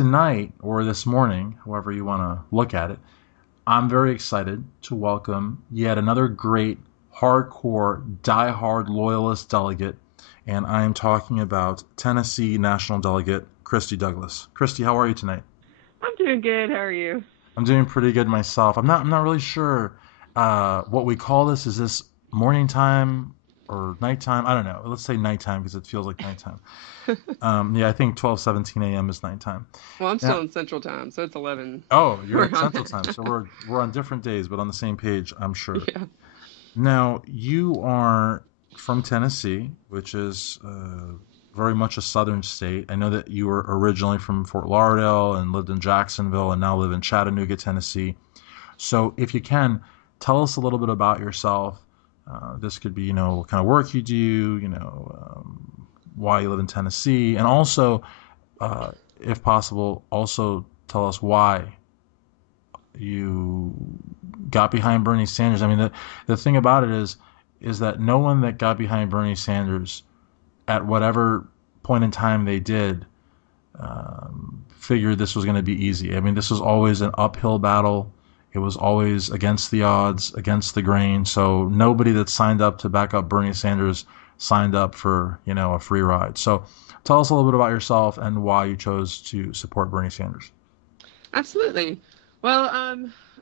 tonight or this morning, however you want to look at it, I'm very excited to welcome yet another great hardcore, diehard loyalist delegate, and I am talking about Tennessee National Delegate Kristy Douglas. Kristy, how are you tonight? I'm doing good. How are you? I'm doing pretty good myself. I'm not really sure what we call this. Is this morning time or nighttime? I don't know. Let's say nighttime because it feels like nighttime. Yeah, I think 12:17 a.m. is nighttime. Well, I'm Now, still in Central Time, so it's 11 oh, you're where at I'm Central Time, at. so we're on different days, but on the same page, I'm sure. Yeah. Now, you are from Tennessee, which is very much a southern state. I know that you were originally from Fort Lauderdale and lived in Jacksonville and now live in Chattanooga, Tennessee. So, if you can, tell us a little bit about yourself. This could be, what kind of work you do, why you live in Tennessee, and also, uh, if possible, also tell us why you got behind Bernie Sanders. I mean, the thing about it is that no one that got behind Bernie Sanders at whatever point in time they did figured this was going to be easy. I mean, this was always an uphill battle. It was always against the odds, against the grain. So nobody that signed up to back up Bernie Sanders signed up for a free ride. So tell us a little bit about yourself and why you chose to support Bernie Sanders. Absolutely. Well,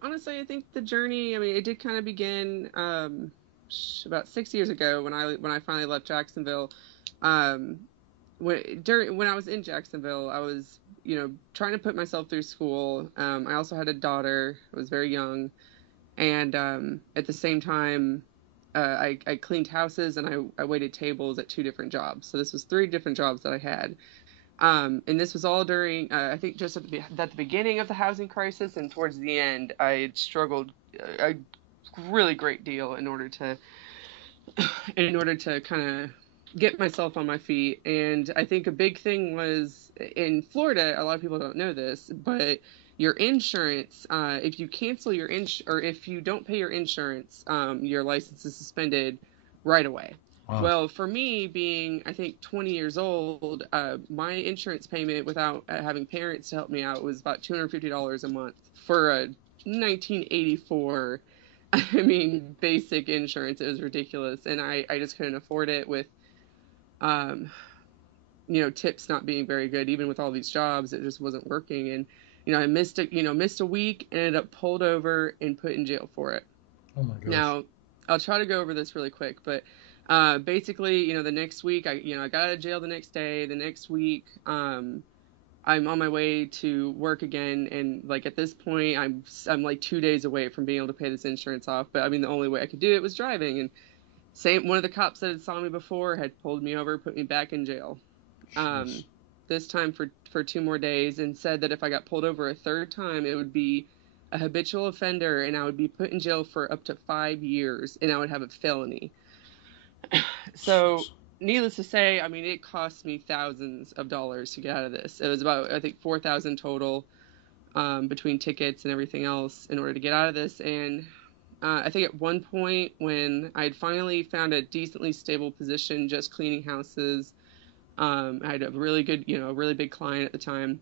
honestly, I think the journey, I mean, it did kind of begin about 6 years ago when I finally left Jacksonville. Um, when I was in Jacksonville, I was, trying to put myself through school. I also had a daughter. I was very young, and at the same time, I cleaned houses and I waited tables at two different jobs. So this was three different jobs that I had. And this was all during, I think, just at the beginning of the housing crisis, and towards the end, I had struggled a really great deal in order to kind of get myself on my feet. And I think a big thing was in Florida. A lot of people don't know this, but your insurance, if you cancel your or if you don't pay your insurance, your license is suspended right away. Wow. Well, for me, being I think 20 years old, my insurance payment without having parents to help me out was about $250 a month for a 1984. I mean, basic insurance. It was ridiculous, and I just couldn't afford it with um, tips not being very good. Even with all these jobs, it just wasn't working. And I missed a week and ended up pulled over and put in jail for it. Oh my gosh. Now, I'll try to go over this really quick, but basically, the next week, I got out of jail the next day. The next week, I'm on my way to work again, and like at this point, I'm like 2 days away from being able to pay this insurance off. But I mean, the only way I could do it was driving, and one of the cops that had saw me before had pulled me over, put me back in jail. Jeez. Um, this time for 2 more days, and said that if I got pulled over a third time, it would be a habitual offender, and I would be put in jail for up to 5 years, and I would have a felony. So, Jeez. needless to say, I mean, it cost me thousands of dollars to get out of this. It was about, I think, 4,000 total, between tickets and everything else in order to get out of this. And I think at one point when I had finally found a decently stable position, just cleaning houses, I had a really good, a really big client at the time,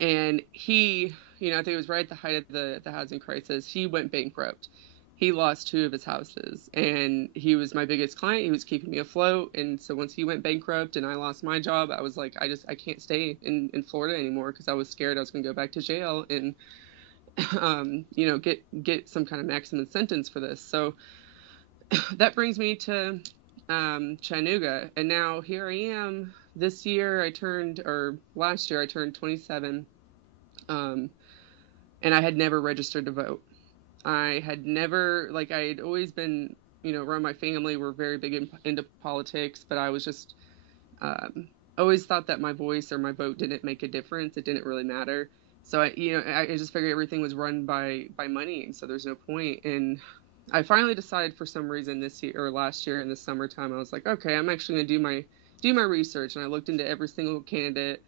and he, I think it was right at the height of the housing crisis. He went bankrupt. He lost two of his houses, and he was my biggest client. He was keeping me afloat. And so once he went bankrupt and I lost my job, I was like, I can't stay in Florida anymore, because I was scared I was going to go back to jail and get some kind of maximum sentence for this. So that brings me to Chattanooga, and now here I am. This year or last year I turned 27, um, and I had never registered to vote. I had never, like, I had always been, around my family were very big into politics, but I was just um, always thought that my voice or my vote didn't make a difference. It didn't really matter. So I just figured everything was run by money, and so there's no point. And I finally decided for some reason this year or last year in the summertime, I was like, okay, I'm actually gonna do my research, and I looked into every single candidate.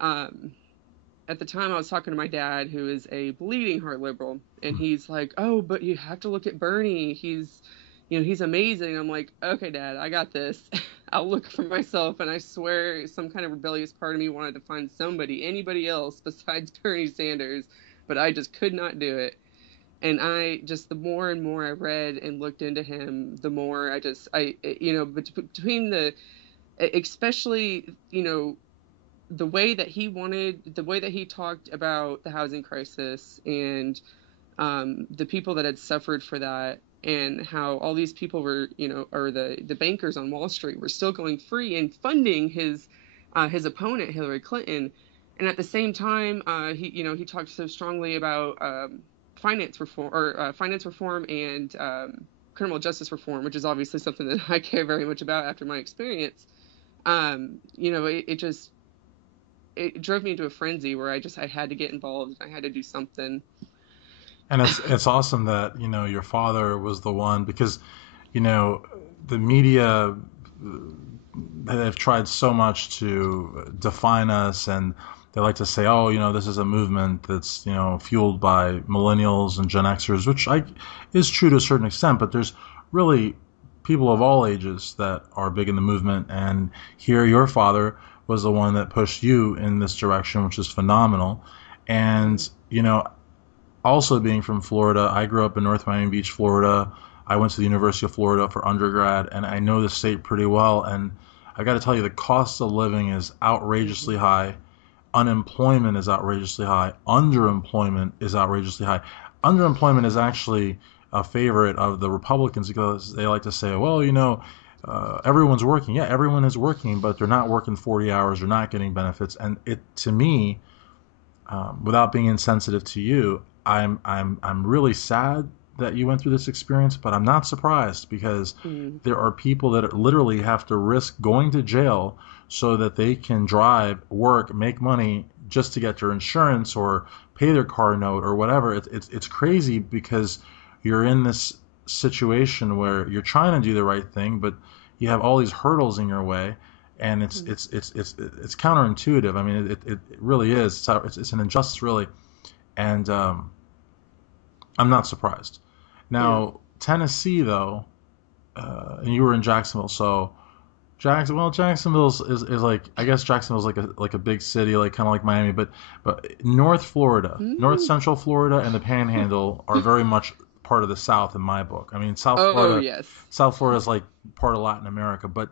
Um, at the time, I was talking to my dad, who is a bleeding heart liberal, and he's like, "Oh, but you have to look at Bernie. He's amazing." I'm like, "Okay, Dad, I got this." I'll look for myself, and I swear some kind of rebellious part of me wanted to find anybody else besides Bernie Sanders, but I just could not do it. And I just, the more and more I read and looked into him, the more between especially, the way that he talked about the housing crisis, and the people that had suffered for that, and how all these people were, or the bankers on Wall Street were still going free and funding his opponent, Hillary Clinton. And at the same time, he talked so strongly about finance reform and criminal justice reform, which is obviously something that I care very much about after my experience. It drove me into a frenzy where I had to get involved. I had to do something. And it's awesome that your father was the one, because you know the media, they've tried so much to define us, and they like to say, oh, this is a movement that's fueled by millennials and Gen Xers, which is true to a certain extent, but there's really people of all ages that are big in the movement, and here your father was the one that pushed you in this direction, which is phenomenal. And also being from Florida, I grew up in North Miami Beach, Florida. I went to the University of Florida for undergrad, and I know the state pretty well. And I got to tell you, the cost of living is outrageously high. Unemployment is outrageously high. Underemployment is outrageously high. Underemployment is actually a favorite of the Republicans, because they like to say, well, everyone's working. Yeah, everyone is working, but they're not working 40 hours. They're not getting benefits. And to me, without being insensitive to you, I'm really sad that you went through this experience, but I'm not surprised, because there are people that literally have to risk going to jail so that they can drive, work, make money just to get their insurance or pay their car note or whatever. It's crazy, because you're in this situation where you're trying to do the right thing, but you have all these hurdles in your way, and it's counterintuitive. I mean, it really is. It's an injustice, really, and I'm not surprised. Yeah. Now, Tennessee, though, and you were in Jacksonville, so Jacksonville is like, I guess Jacksonville's like a big city, like kind of like Miami, but North Florida, North Mm. Central Florida, and the Panhandle are very much part of the South in my book. I mean, Oh, yes. South Florida is like part of Latin America, but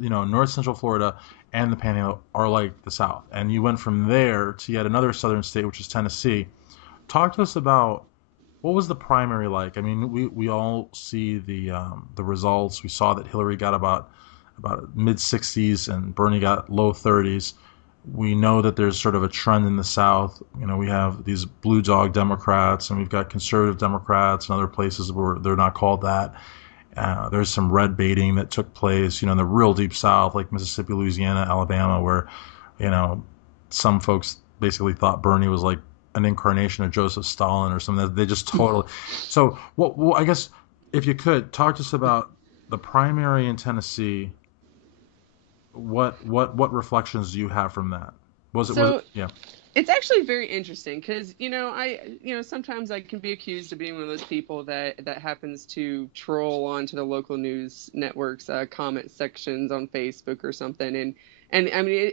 North Central Florida and the Panhandle are like the South. And you went from there to yet another southern state, which is Tennessee. Talk to us about, what was the primary like? I mean, we all see the results. We saw that Hillary got about mid 60s and Bernie got low 30s. We know that there's sort of a trend in the South. We have these blue dog Democrats, and we've got conservative Democrats and other places where they're not called that. There's some red baiting that took place, in the real deep South, like Mississippi, Louisiana, Alabama, where, some folks basically thought Bernie was like an incarnation of Joseph Stalin or something. They just totally. So, I guess if you could talk to us about the primary in Tennessee, what reflections do you have from that? Was it So yeah. it's actually very interesting because, sometimes I can be accused of being one of those people that happens to troll onto the local news networks, comment sections on Facebook or something. And I mean,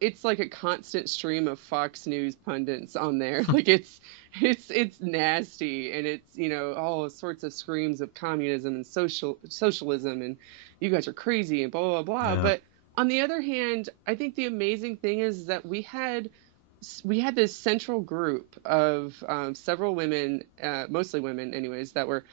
it's like a constant stream of Fox News pundits on there. Like it's nasty, and it's, all sorts of screams of communism and socialism, and you guys are crazy and blah blah blah. Yeah. But on the other hand, I think the amazing thing is that we had this central group of several women, mostly women, anyways, that were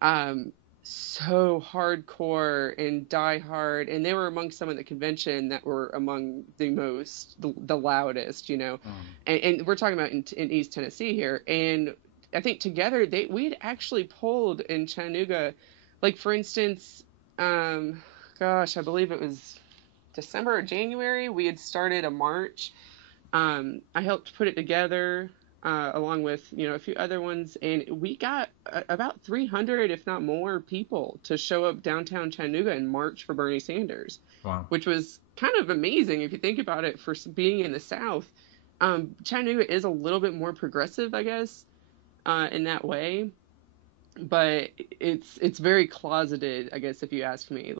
um, so hardcore and die hard, and they were among some of the convention that were among the loudest, Mm. and we're talking about in East Tennessee here, and I think together we had actually pulled in Chattanooga, like for instance, gosh, I believe it was December or January, we had started a march. I helped put it together along with a few other ones, and we got about 300, if not more, people to show up downtown Chattanooga and march for Bernie Sanders, Wow. which was kind of amazing if you think about it for being in the South. Chattanooga is a little bit more progressive, I guess, in that way, but it's very closeted, I guess, if you ask me.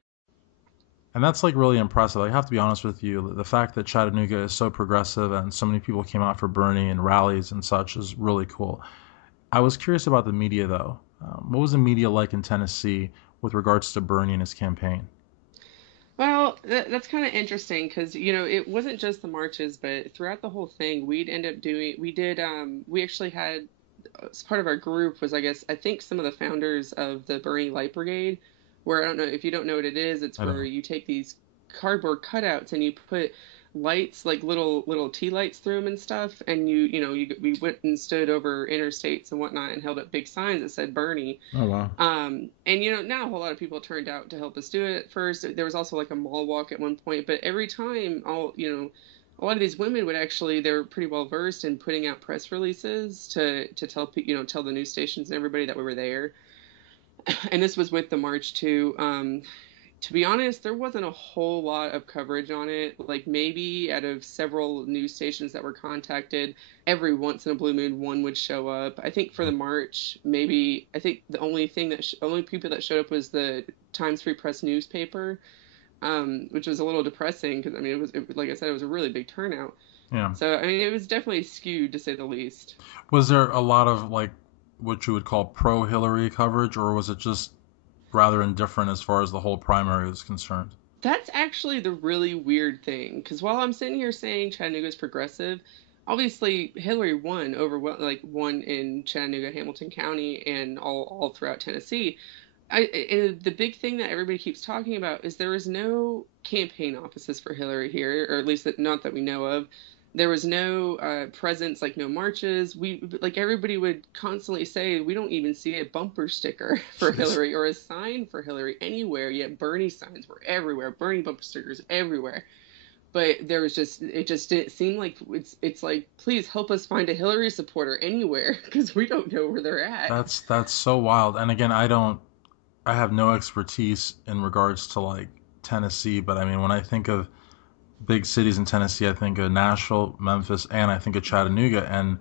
And that's like really impressive. I have to be honest with you. The fact that Chattanooga is so progressive and so many people came out for Bernie and rallies and such is really cool. I was curious about the media though. What was the media like in Tennessee with regards to Bernie and his campaign? Well, that's kind of interesting because, it wasn't just the marches, but throughout the whole thing, we actually had, as part of our group was, I think some of the founders of the Bernie Light Brigade, where I don't know if you don't know what it is, it's I where don't. you take these cardboard cutouts and you put lights, like little tea lights through them and stuff, and we went and stood over interstates and whatnot and held up big signs that said Bernie. Oh wow. And not a whole lot of people turned out to help us do it at first. There was also like a mall walk at one point, but every time, a lot of these women would actually, they were pretty well versed in putting out press releases to tell tell the news stations and everybody that we were there. And this was with the march too. To be honest, there wasn't a whole lot of coverage on it. Like maybe out of several news stations that were contacted, every once in a blue moon, one would show up. I think for the march, maybe I think the only thing that only people that showed up was the Times Free Press newspaper, which was a little depressing because I mean like I said, it was a really big turnout. Yeah. So I mean, it was definitely skewed to say the least. Was there a lot of like what you would call pro Hillary coverage, or was it just rather indifferent as far as the whole primary was concerned? That's actually the really weird thing, because while I'm sitting here saying Chattanooga's progressive, obviously Hillary won won in Chattanooga, Hamilton County, and all throughout Tennessee. And the big thing that everybody keeps talking about is there is no campaign offices for Hillary here, or at least not that we know of. There was no presence, like no marches. Like everybody would constantly say, we don't even see a bumper sticker for Jeez. Hillary or a sign for Hillary anywhere. Yet Bernie signs were everywhere, Bernie bumper stickers everywhere. But it just didn't seem like it's like, please help us find a Hillary supporter anywhere because we don't know where they're at. That's so wild. And again, I have no expertise in regards to like Tennessee, but I mean when I think of big cities in Tennessee, I think of Nashville, Memphis, and I think of Chattanooga. And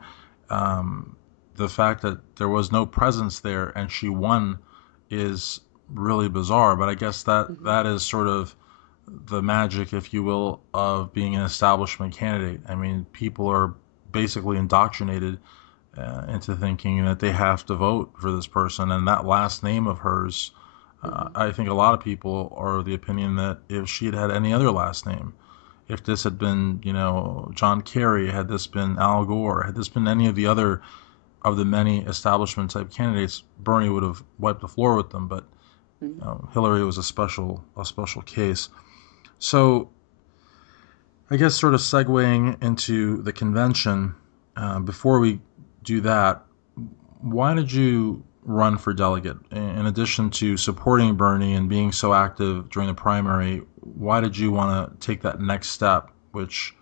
the fact that there was no presence there and she won is really bizarre. But I guess Hmm. that is sort of the magic, if you will, of being an establishment candidate. I mean, people are basically indoctrinated into thinking that they have to vote for this person, and that last name of hers. Hmm. I think a lot of people are of the opinion that if she had had any other last name, if this had been, John Kerry, had this been Al Gore, had this been any of the other of the many establishment type candidates, Bernie would have wiped the floor with them. But Hmm. Hillary was a special case. So I guess sort of segueing into the convention. Before we do that, why did you run for delegate? In addition to supporting Bernie and being so active during the primary, why did you want to take that next step, which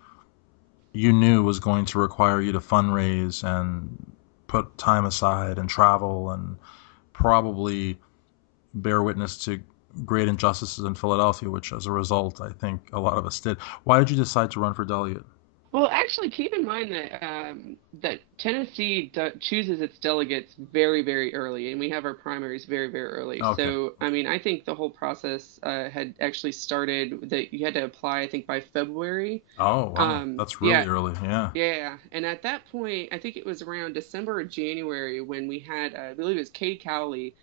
you knew was going to require you to fundraise and put time aside and travel and probably bear witness to great injustices in Philadelphia, which as a result, I think a lot of us did. Why did you decide to run for delegate? Well, actually, keep in mind that Tennessee chooses its delegates very, very early, and we have our primaries very, very early. Okay. So, I mean, I think the whole process had actually started that you had to apply, I think, by February. Oh, wow. That's Yeah, really early. Yeah. yeah. And at that point, I think it was around December or January when we had, I believe it was Katie Cowley,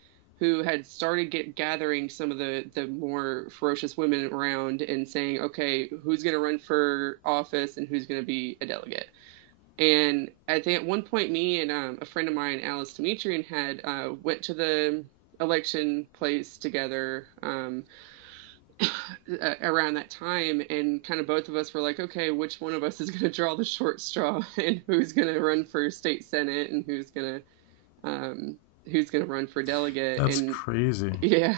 who had started gathering some of the more ferocious women around and saying, okay, who's going to run for office and who's going to be a delegate. And I think at one point, me and a friend of mine, Alice Demetrian, had went to the election place together around that time, and kind of both of us were like, okay, which one of us is going to draw the short straw, and who's going to run for state senate, and who's going to run for delegate. That's And crazy. yeah,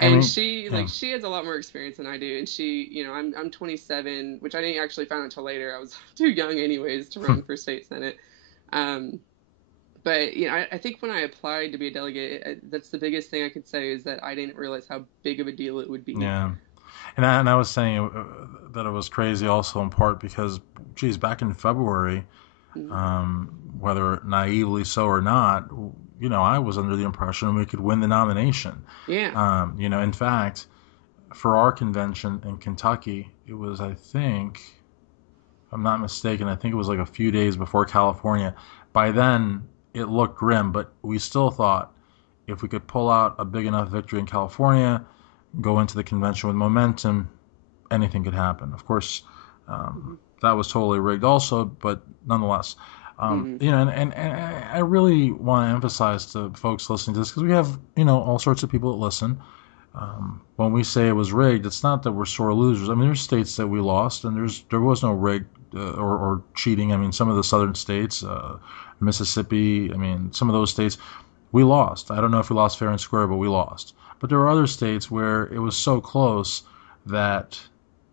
I and mean, yeah. she has a lot more experience than I do, and I'm 27, which I didn't actually find out until later. I was too young anyways to run for state senate. Um, but I think when I applied to be a delegate, that's the biggest thing I could say is that I didn't realize how big of a deal it would be. Yeah. And I was saying that it was crazy also in part because, geez, back in February, Mhm. whether naively so or not, I was under the impression we could win the nomination. Yeah. In fact, for our convention in Kentucky, it was, I think, if I'm not mistaken, I think it was like a few days before California. By then, it looked grim, but we still thought if we could pull out a big enough victory in California, go into the convention with momentum, anything could happen. Of course, Hmm. that was totally rigged also, but nonetheless. Hmm. And I really want to emphasize to folks listening to this because we have, all sorts of people that listen. When we say it was rigged, it's not that we're sore losers. I mean, there's states that we lost, and there was no rigged or cheating. I mean, some of the southern states, Mississippi, I mean, some of those states, we lost. I don't know if we lost fair and square, but we lost. But there were other states where it was so close that,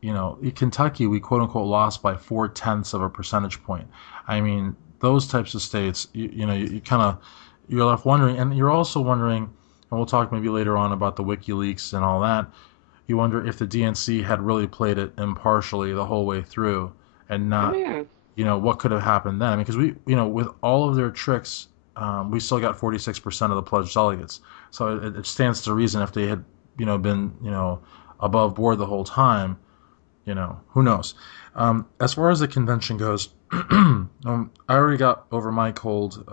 in Kentucky, we quote unquote lost by 4/10 of a percentage point. I mean, those types of states, you kind of, you're left wondering, and you're also wondering, and we'll talk maybe later on about the WikiLeaks and all that. You wonder if the DNC had really played it impartially the whole way through and Oh not, yeah. what could have happened then. I mean, because with all of their tricks, we still got 46% of the pledged delegates. So it stands to reason if they had, been, above board the whole time, who knows? As far as the convention goes, I already got over my cold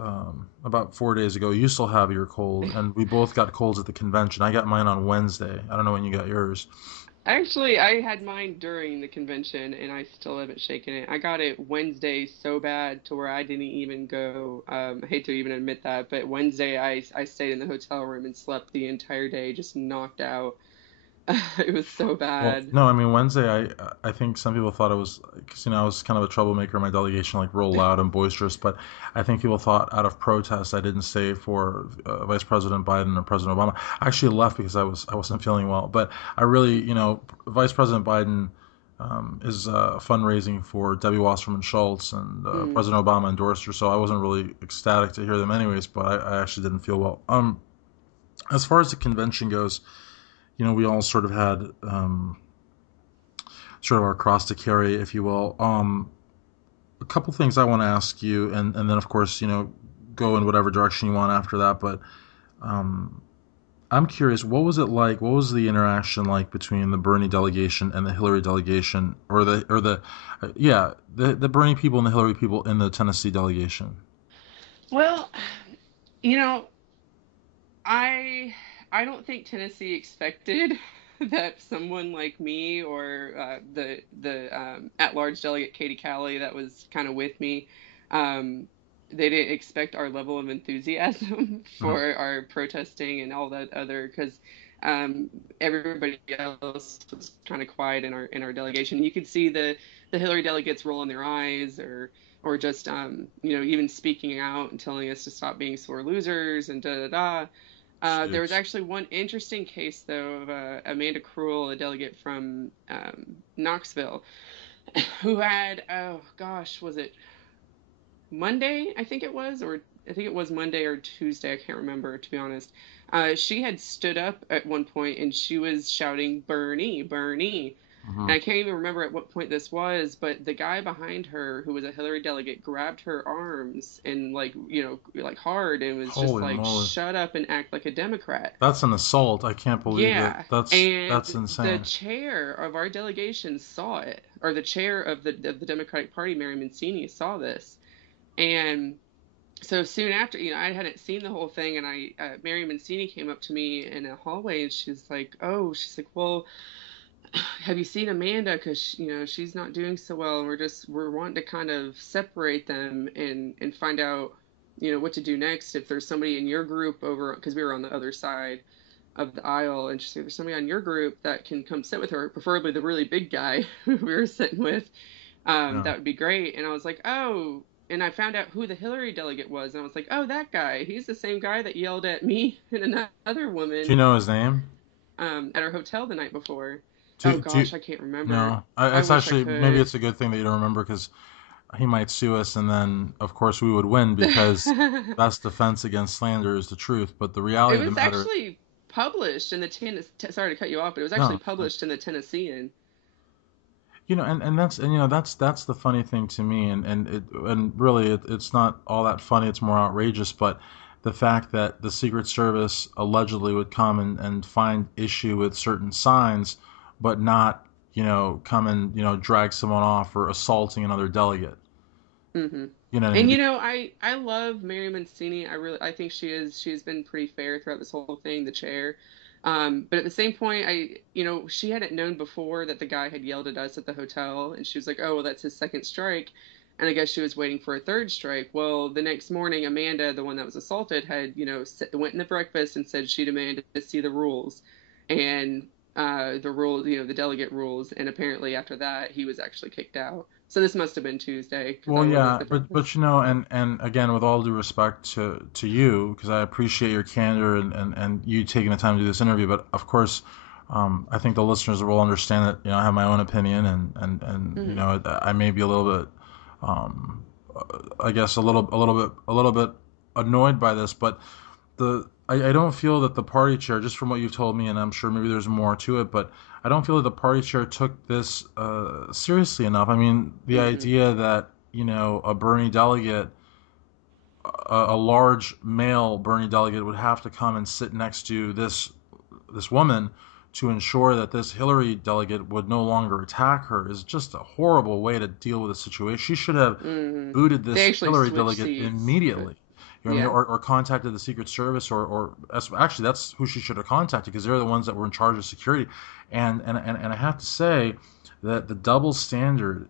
about 4 days ago. You still have your cold, and we both got colds at the convention. I got mine on Wednesday. I don't know when you got yours. Actually, I had mine during the convention and I still haven't shaken it. I got it Wednesday so bad to where I didn't even go. I hate to even admit that, but Wednesday I stayed in the hotel room and slept the entire day, just knocked out. It was so Well, bad. no, I mean Wednesday. I think some people thought it was because I was kind of a troublemaker in my delegation, like real loud and boisterous. But I think people thought out of protest I didn't stay for Vice President Biden or President Obama. I actually left because I wasn't feeling well. But I really, Vice President Biden is fundraising for Debbie Wasserman Schultz, and Mm. President Obama endorsed her. So I wasn't really ecstatic to hear them, anyways. But I actually didn't feel well. As far as the convention goes, we all sort of had sort of our cross to carry, if you will. A couple things I want to ask you, and then of course, go in whatever direction you want after that. But um, I'm curious, what was it like? What was the interaction like between the Bernie delegation and the Hillary delegation, the Bernie people and the Hillary people in the Tennessee delegation? Well, you know, I I don't think Tennessee expected that someone like me or the at-large delegate Katie Calley that was kind of with me, um, they didn't expect our level of enthusiasm No. for our protesting and all that other because um, everybody else was kind of quiet in our delegation. You could see the Hillary delegates rolling their eyes or just even speaking out and telling us to stop being sore losers and da da da. There was Jeez. actually one interesting case, though, of Amanda Cruel, a delegate from Knoxville, who had, oh gosh, was it Monday? I think it was, or I think it was Monday or Tuesday. I can't remember, to be honest. She had stood up at one point and she was shouting, Bernie, Bernie. Hmm. And I can't even remember at what point this was, but the guy behind her, who was a Hillary delegate, grabbed her arms and like hard and was just Holy like, moly. "Shut up and act like a Democrat." That's an assault. I can't believe it. Yeah, That's and the insane. chair of our delegation saw it, or the chair of the Democratic Party, Mary Mancini, saw this, and so soon after, I hadn't seen the whole thing, and Mary Mancini came up to me in a hallway, and she's like, well, have you seen Amanda? Because she's not doing so well, and we're wanting to kind of separate them and find out, what to do next if there's somebody in your group over, because we were on the other side of the aisle, and she said, there's somebody on your group that can come sit with her, preferably the really big guy who we were sitting with. Yeah. That would be great. And I was like, oh. And I found out who the Hillary delegate was, and I was like, oh, that guy. He's the same guy that yelled at me and another Do you woman know his name? at our hotel the night before. Oh Do you, gosh, I can't remember. no. I It's wish I actually maybe could. it's a good thing that you don't remember because he might sue us, and then of course we would win because It best defense against slander is the truth. But the reality of the was matter, actually published in the sorry to cut you off, but it was no, actually it's fine. published in the Tennessean. That's the funny thing to me, and really it's not all that funny. It's more outrageous, but the fact that the Secret Service allegedly would come and find issue with certain signs but not, come and, drag someone off for assaulting another delegate. Hmm. You know what I And mean? I love Mary Mancini. I think she's been pretty fair throughout this whole thing, the chair. But at the same point, she hadn't known before that the guy had yelled at us at the hotel, and she was like, "Oh, well, that's his second strike." And I guess she was waiting for a third strike. Well, the next morning, Amanda, the one that was assaulted, had, went in the breakfast and said she demanded to see the rules, and the rules, the delegate rules, and apparently after that, he was actually kicked out. So this must have been Tuesday because Well, I wasn't at yeah, the but breakfast. and again, with all due respect to you, because I appreciate your candor and you taking the time to do this interview, but of course, I think the listeners will understand that I have my own opinion, and Hmm. I may be a little bit, um, I guess a little bit annoyed by this, but I don't feel that the party chair, just from what you've told me, and I'm sure maybe there's more to it, but I don't feel that the party chair took this seriously enough. I mean, the Hmm. idea that a Bernie delegate, a large male Bernie delegate, would have to come and sit next to this woman to ensure that this Hillary delegate would no longer attack her is just a horrible way to deal with a situation. She should have Hmm. booted They this actually Hillary switched delegate seats, but immediately. You know what I mean? yeah. Or contacted the Secret Service, or actually, that's who she should have contacted because they're the ones that were in charge of security. And I have to say that the double standard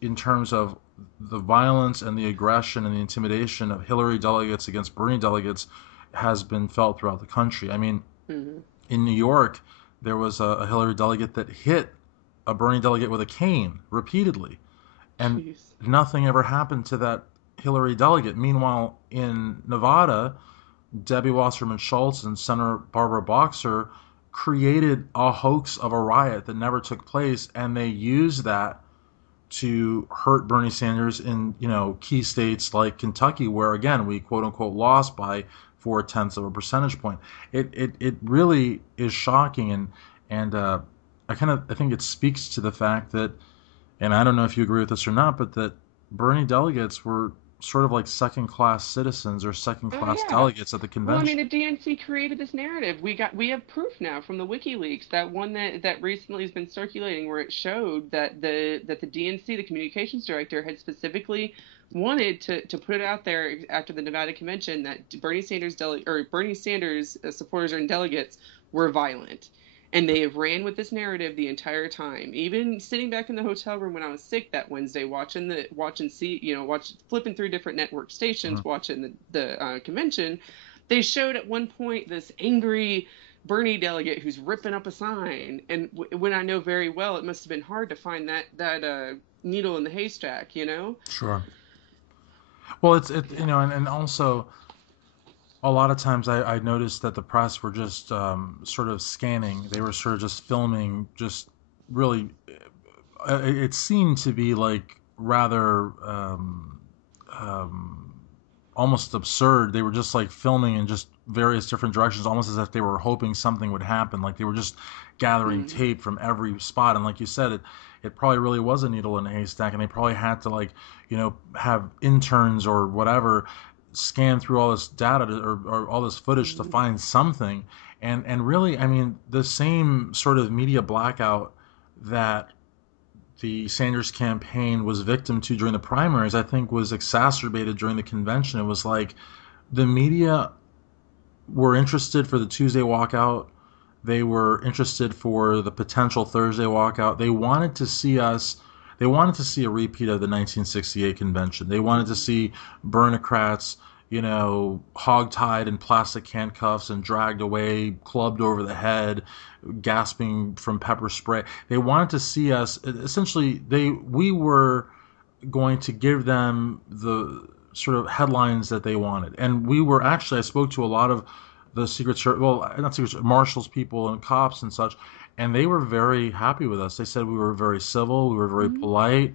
in terms of the violence and the aggression and the intimidation of Hillary delegates against Bernie delegates has been felt throughout the country. I mean, Hmm. in New York, there was a Hillary delegate that hit a Bernie delegate with a cane repeatedly, and Jeez. nothing ever happened to that Hillary delegate. Meanwhile, in Nevada, Debbie Wasserman Schultz and Senator Barbara Boxer created a hoax of a riot that never took place, and they used that to hurt Bernie Sanders in key states like Kentucky, where again we quote unquote lost by 0.4 of a percentage point. It really is shocking, and I think it speaks to the fact that, and I don't know if you agree with this or not, but that Bernie delegates were sort of like second class citizens or second Oh class yeah. delegates at the Well, I mean, convention. the DNC created this narrative. We have proof now from the WikiLeaks, that one that recently has been circulating, where it showed that the DNC, the communications director, had specifically wanted to put it out there after the Nevada convention that Bernie Sanders supporters and delegates were violent. And they have ran with this narrative the entire time. Even sitting back in the hotel room when I was sick that Wednesday, flipping through different network Mhm. stations, watching the convention, they showed at one point this angry Bernie delegate who's ripping up a sign. And when I know very well, it must have been hard to find that needle in the haystack, you know? Sure. Well, Yeah. and also a lot of times I noticed that the press were just sort of scanning. They were sort of just filming, just really. It seemed to be like rather um, almost absurd. They were just like filming in just various different directions, almost as if they were hoping something would happen. Like they were just gathering Mm-hmm. tape from every spot. And like you said, it probably really was a needle in a haystack, and they probably had to like have interns or whatever scan through all this data or all this footage to Mm-hmm. find something. And really, I mean, the same sort of media blackout that the Sanders campaign was victim to during the primaries, I think was exacerbated during the convention. It was like the media were interested for the Tuesday walkout. They were interested for the potential Thursday walkout. They wanted to see us. They wanted to see a repeat of the 1968 convention. They wanted to Mm-hmm. see Burnocrats, hog-tied in plastic handcuffs and dragged away, clubbed over the head, gasping from pepper spray. They wanted to see us. Essentially, we were going to give them the sort of headlines that they wanted. And we were actually, I spoke to a lot of the Secret Service, well, not Secret Service, marshals people and cops and such, and they were very happy with us. They said we were very civil, we were very Mm-hmm. polite.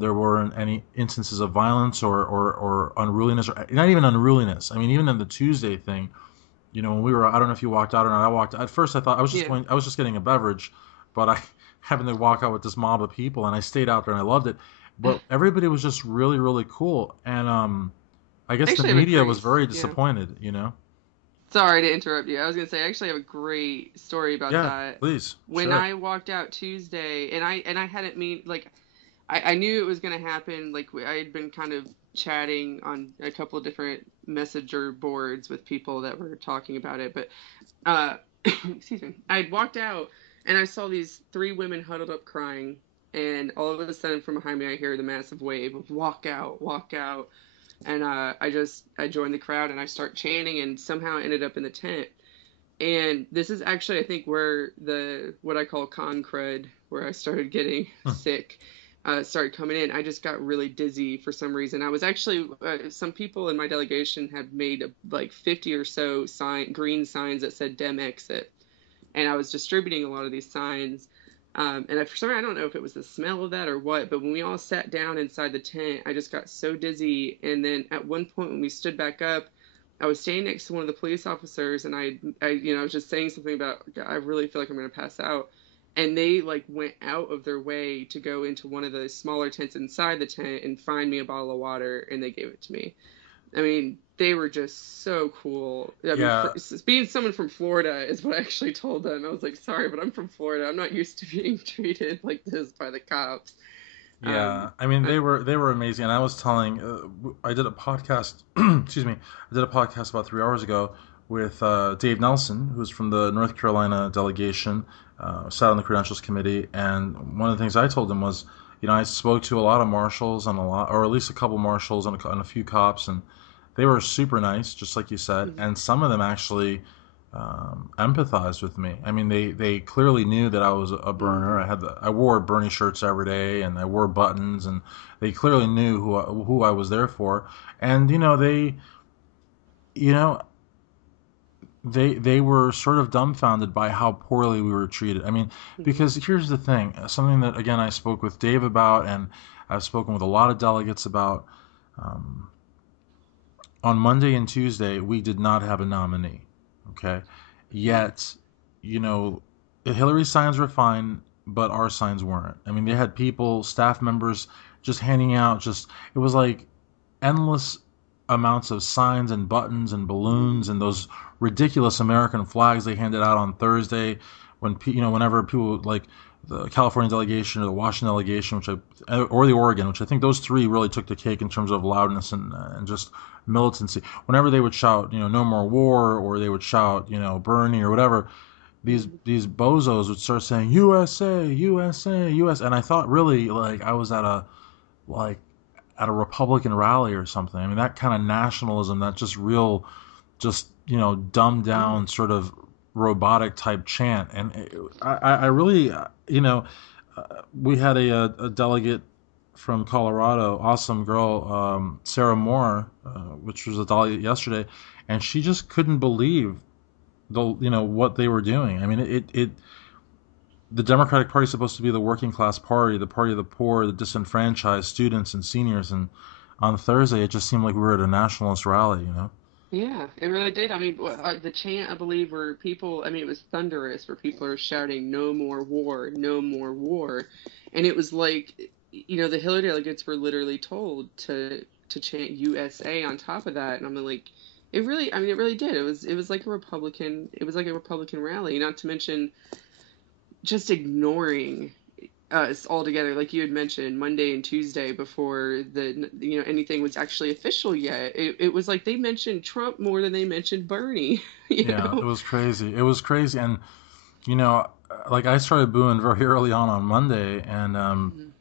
There weren't any instances of violence or unruliness, or not even unruliness. I mean, even in the Tuesday thing, when we were, I don't know if you walked out or not. I walked. At first, I thought Yeah. I was just getting a beverage, but I happened to walk out with this mob of people, and I stayed out there and I loved it. But everybody was just really, really cool, and I They guess the actually have a media was great, very yeah. disappointed. Sorry to interrupt you. I was gonna say I actually have a great story about Yeah, that. please When share. I walked out Tuesday, and I hadn't mean like I knew it was gonna happen. Like I had been kind of chatting on a couple of different messenger boards with people that were talking about it, but uh, excuse me. I had walked out and I saw these three women huddled up crying, and all of a sudden from behind me I hear the massive wave of "Walk out, walk out." And I joined the crowd and I start chanting, and somehow I ended up in the tent. And this is actually, I think, where the what I call con crud, where I started getting sick, started coming in. I just got really dizzy for some reason. I was actually some people in my delegation had made like 50 or so green signs that said "Dem exit," and I was distributing a lot of these signs. For some reason, I don't know if it was the smell of that or what, but when we all sat down inside the tent, I just got so dizzy. And then at one point, when we stood back up, I was standing next to one of the police officers, and I was just saying something about, I really feel like I'm going to pass out. And they like went out of their way to go into one of the smaller tents inside the tent and find me a bottle of water, and they gave it to me. I mean, they were just so cool. I mean, Yeah, being someone from Florida is what I actually told them. I was like, sorry, but I'm from Florida. I'm not used to being treated like this by the cops. yeah. Um, I mean, I, they were amazing. And I was telling, I did a podcast. Excuse me. I did a podcast about 3 hours ago with Dave Nelson, who's from the North Carolina delegation, sat on the credentials committee. And one of the things I told him was, I spoke to a lot of marshals and a lot, or at least a couple marshals and a few cops, and they were super nice, just like you said. mhm, And some of them actually empathized with me. I mean, they clearly knew that I was a burner. mhm, I wore Bernie shirts every day, and I wore buttons, and they clearly knew who I was there for. And you know, they were sort of dumbfounded by how poorly we were treated. I mean, mhm, because here's the thing, something that again I spoke with Dave about, and I've spoken with a lot of delegates about. Um, on Monday and Tuesday, we did not have a nominee. Okay. mhm, Yet, you know, Hillary's signs were fine, but our signs weren't. I mean, they had people, staff members, just handing out, it was like endless amounts of signs and buttons and balloons and those ridiculous American flags they handed out on Thursday whenever people like the California delegation or the Washington delegation, or the Oregon, which I think those three really took the cake in terms of loudness and just militancy. Whenever they would shout, no more war, or they would shout, Bernie or whatever, these mhm. these bozos would start saying USA, USA, US, and I thought really like I was like at a Republican rally or something. I mean, that kind of nationalism, that just real, just dumbed down sort of robotic type chant. And I really, we had a delegate from Colorado, awesome girl, Sarah Moore, which was a delegate yesterday, and she just couldn't believe what they were doing. I mean, the Democratic Party is supposed to be the working class party, the party of the poor, the disenfranchised students and seniors. And on Thursday, it just seemed like we were at a nationalist rally. Yeah, it really did. I mean, the chant, I believe, where people, I mean, it was thunderous, where people are shouting, "No more war, no more war," and it was like, the Hillary delegates were literally told to chant USA on top of that, and I'm like, it really, I mean, it really did. It was like a Republican rally. Not to mention just ignoring us altogether, like you had mentioned, Monday and Tuesday before anything was actually official yet. It was like they mentioned Trump more than they mentioned Bernie. you Yeah, it know. was crazy. It was crazy. And, you know, like I started booing very early on Monday. And Mhm.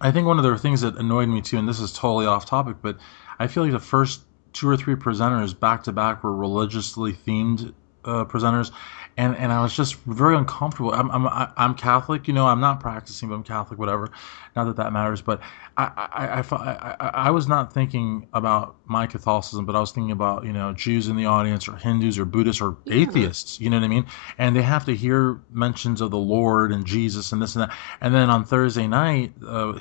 I think one of the things that annoyed me too, and this is totally off topic, but I feel like the first two or three presenters back to back were religiously themed presenters, and I was just very uncomfortable. I'm Catholic, I'm not practicing, but I'm Catholic, whatever. Not that that matters, but I was not thinking about my Catholicism, but I was thinking about Jews in the audience, or Hindus, or Buddhists, or Yeah. atheists. You know what I mean? And they have to hear mentions of the Lord and Jesus and this and that. And then on Thursday night,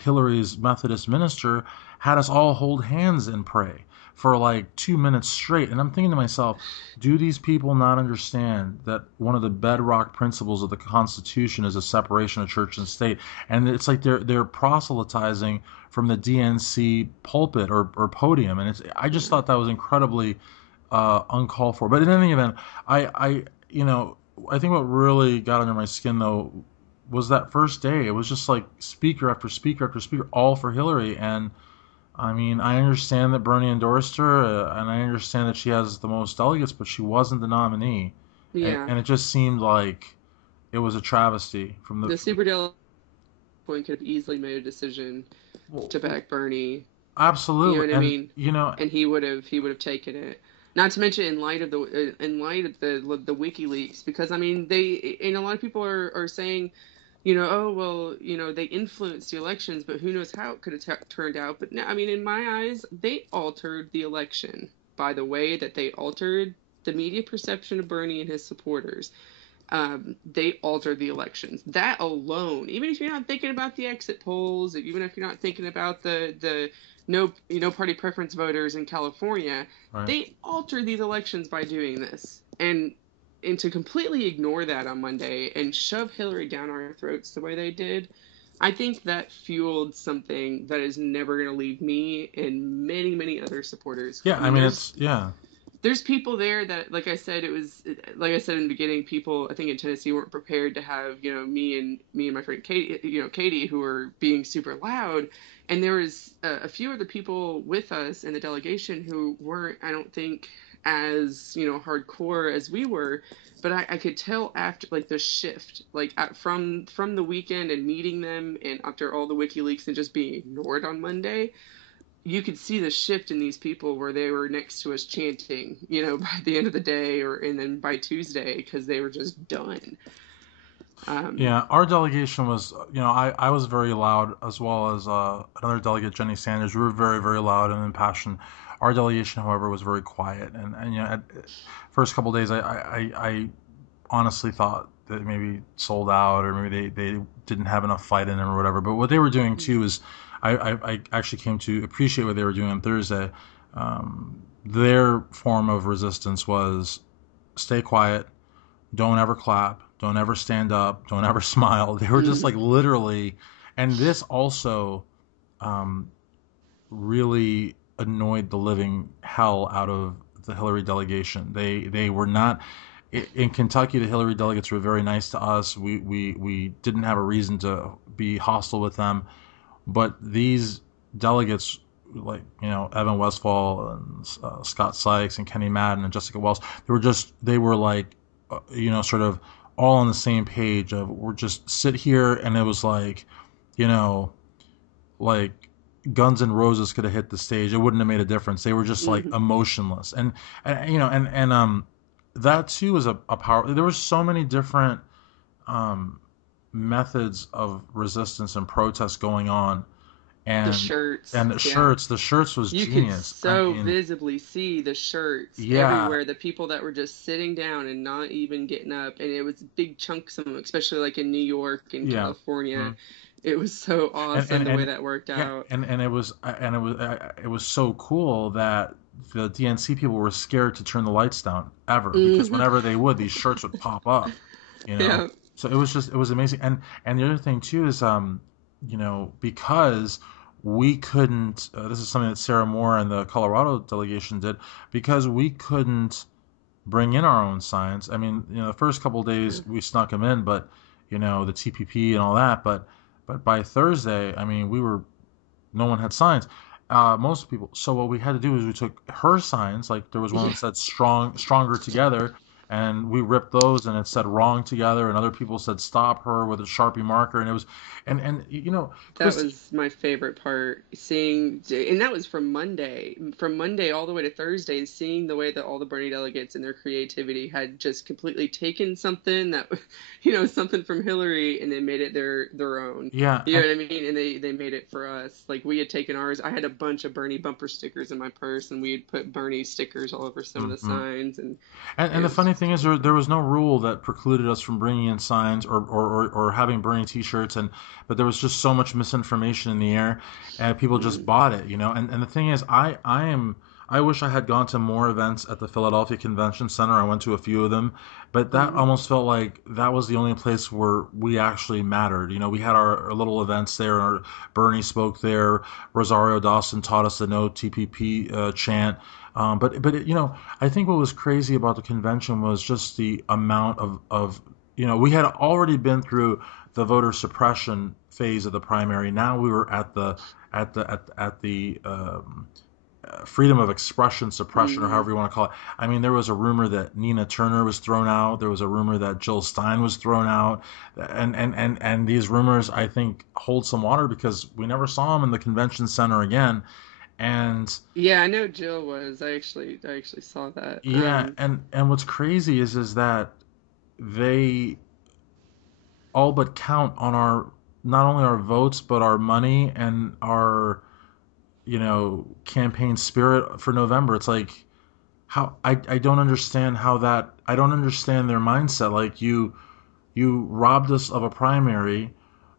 Hillary's Methodist minister had us all hold hands and pray for like 2 minutes straight. And I'm thinking to myself, do these people not understand that one of the bedrock principles of the Constitution is a separation of church and state? And it's like they're proselytizing from the DNC pulpit or podium. And I just Yeah. thought that was incredibly uncalled for. But in any event, you know, I think what really got under my skin though was that first day. It was just like speaker after speaker after speaker, all for Hillary. And I mean, I understand that Bernie endorsed her, and I understand that she has the most delegates, but she wasn't the nominee, Yeah. and it just seemed like it was a travesty from the. The superdelegate point could have easily made a decision Well, to back Bernie. You know absolutely, what I and mean? you know, And he would have taken it. Not to mention in light of the WikiLeaks, because I mean they and a lot of people are saying, oh well, they influenced the elections, but who knows how it could have turned out. But no, I mean, in my eyes, they altered the election by the way that they altered the media perception of Bernie and his supporters. They altered the elections. That alone, even if you're not thinking about the exit polls, even if you're not thinking about the no party preference voters in California, right. they altered these elections by doing this. And to completely ignore that on Monday and shove Hillary down our throats the way they did, I think that fueled something that is never going to leave me and many, many other supporters. Yeah, I I mean, mean, there's it's yeah, there's people there that, like I said, like I said in the beginning, people I think in Tennessee weren't prepared to have me and my friend Katie, who were being super loud, and there was a few other people with us in the delegation who weren't, I don't think, as hardcore as we were, but I could tell after, like, the shift, like, from the weekend and meeting them and after all the WikiLeaks and just being ignored on Monday, you could see the shift in these people where they were next to us chanting, by the end of the day, and then by Tuesday, because they were just done. Um, yeah. Our delegation was, I was very loud as well as another delegate, Jenny Sanders. We were very, very loud and impassioned. Our delegation, however, was very quiet, and at first couple of days, I honestly thought that maybe sold out or maybe they didn't have enough fight in them or whatever. But what they were doing too is I actually came to appreciate what they were doing on Thursday. Their form of resistance was stay quiet, don't ever clap, don't ever stand up, don't ever smile. They were just like literally, and this also um, really annoyed the living hell out of the Hillary delegation. They were not in Kentucky. The Hillary delegates were very nice to us. We didn't have a reason to be hostile with them, but these delegates, like Evan Westfall and Scott Sykes and Kenny Madden and Jessica Wells, they were like sort of all on the same page of we're just sit here, and it was like you know like Guns N' Roses could have hit the stage. It wouldn't have made a difference. They were just like mhm. emotionless, and that too was a power. There were so many different um, methods of resistance and protest going on, The and shirts, yeah. the shirts was You could genius. I so mean, visibly see the shirts yeah, everywhere. The people that were just sitting down and not even getting up, and it was big chunks of them, especially like in New York and yeah. California. Mm. It was so and awesome and the way and that worked yeah, out. and it was so cool that the DNC people were scared to turn the lights down ever because Hmm. whenever they would, these shirts would pop up, you know. Yeah. So it was amazing. And the other thing too is because we couldn't. This is something that Sarah Moore and the Colorado delegation did because we couldn't bring in our own signs. I mean, the first couple of Yeah. days we snuck them in, but the TPP and all that. But by Thursday, I mean, no one had signs. Most people. So what we had to do is we took her signs. Like there was one Yeah. that said stronger together, and we ripped those, and it said wrong together, and other people said stop her with a Sharpie marker, and it was, and That Christy. was my favorite part, seeing, and that was from Monday all the way to Thursday, seeing the way that all the Bernie delegates and their creativity had just completely taken something that, something from Hillary and they made it their own. Yeah, You know what I mean? And they made it for us. Like we had taken ours. I had a bunch of Bernie bumper stickers in my purse, and we had put Bernie stickers all over some of the mhm. signs, and And it the was funny thing is, there was no rule that precluded us from bringing in signs or having Bernie T-shirts, but there was just so much misinformation in the air, and people just mm, bought it, And the thing is, I wish I had gone to more events at the Philadelphia Convention Center. I went to a few of them, but that mm, almost felt like that was the only place where we actually mattered. We had our little events there. Bernie spoke there. Rosario Dawson taught us the no TPP chant. But I think what was crazy about the convention was just the amount of we had already been through the voter suppression phase of the primary. Now we were at the freedom of expression suppression, or Mm. however you want to call it. I mean, there was a rumor that Nina Turner was thrown out. There was a rumor that Jill Stein was thrown out, and these rumors, I think, hold some water because we never saw them in the convention center again. And Yeah, I know Jill was. I actually saw that. yeah, and what's crazy is that they all but count on our not only our votes but our money and our campaign spirit for November. It's like how I don't understand how that I don't understand their mindset. Like you robbed us of a primary.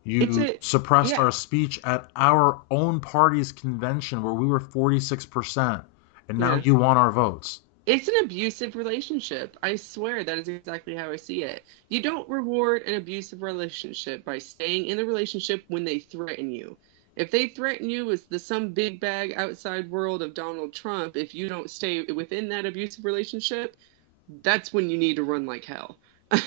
It's You a suppressed yeah. our speech at our own party's convention where we were 46%, and now Yeah. you want our votes. It's an abusive relationship. I swear that is exactly how I see it. You don't reward an abusive relationship by staying in the relationship when they threaten you. If they threaten you with some big bag outside world of Donald Trump, if you don't stay within that abusive relationship, that's when you need to run like hell.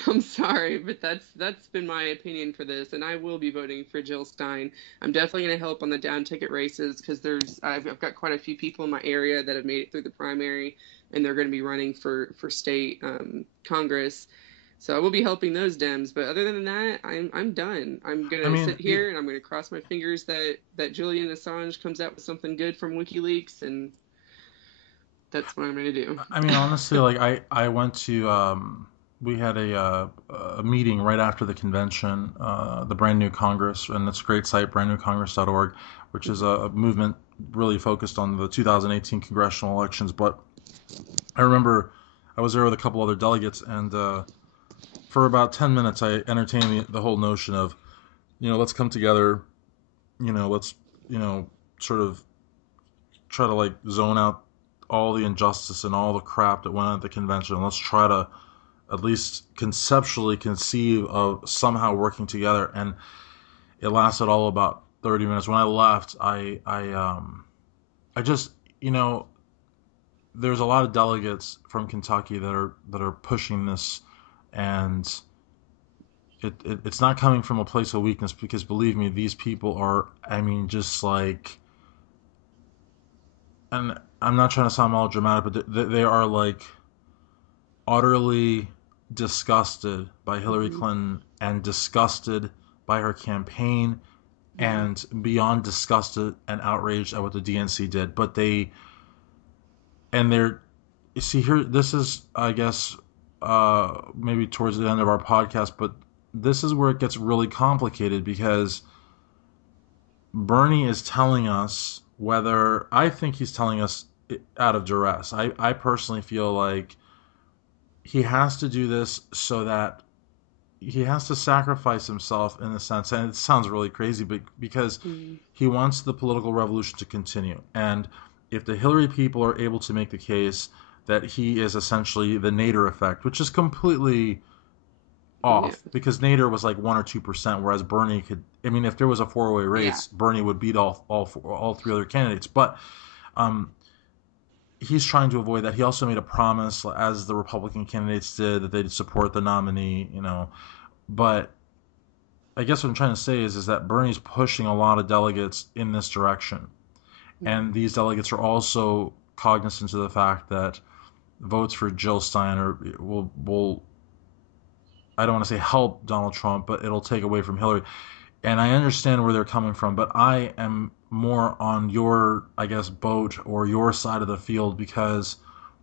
I'm sorry, but that's been my opinion for this, and I will be voting for Jill Stein. I'm definitely going to help on the down ticket races because I've got quite a few people in my area that have made it through the primary, and they're going to be running for state Congress. So I will be helping those Dems. But other than that, I'm done. I'm I gonna mean, sit here and I'm gonna cross my fingers that Julian Assange comes out with something good from WikiLeaks, and that's what I'm gonna do. honestly, like I went to we had a meeting right after the convention, the Brand New Congress, and it's a great site, brandnewcongress.org, which is a movement really focused on the 2018 congressional elections. But I remember I was there with a couple other delegates, and for about 10 minutes, I entertained the whole notion of, let's come together, let's, sort of try to like zone out all the injustice and all the crap that went on at the convention. Let's try to at least conceptually conceive of somehow working together. And it lasted all about 30 minutes. When I left, I just, you know, there's a lot of delegates from Kentucky that are pushing this, and it's not coming from a place of weakness because believe me, these people are, just like, and I'm not trying to sound melodramatic, but they are like utterly disgusted by Hillary Hmm. Clinton and disgusted by her campaign Yeah. and beyond disgusted and outraged at what the DNC did. But they're, you see here, this is, I guess, maybe towards the end of our podcast, but this is where it gets really complicated because Bernie is telling us whether I think he's telling us out of duress. I personally feel like he has to do this so that he has to sacrifice himself in a sense, and it sounds really crazy, but because Mm. he wants the political revolution to continue. And if the Hillary people are able to make the case that he is essentially the Nader effect, which is completely Yeah. off because Nader was like 1 or 2%, whereas Bernie could. I mean, if there was a four-way Yeah. race, Bernie would beat all three other candidates. But um, he's trying to avoid that. He also made a promise, as the Republican candidates did, that they'd support the nominee. But I guess what I'm trying to say is that Bernie's pushing a lot of delegates in this direction, Mm. and these delegates are also cognizant of the fact that votes for Jill Stein will I don't want to say help Donald Trump, but it'll take away from Hillary. And I understand where they're coming from, but I am more on your, I guess, boat or your side of the field because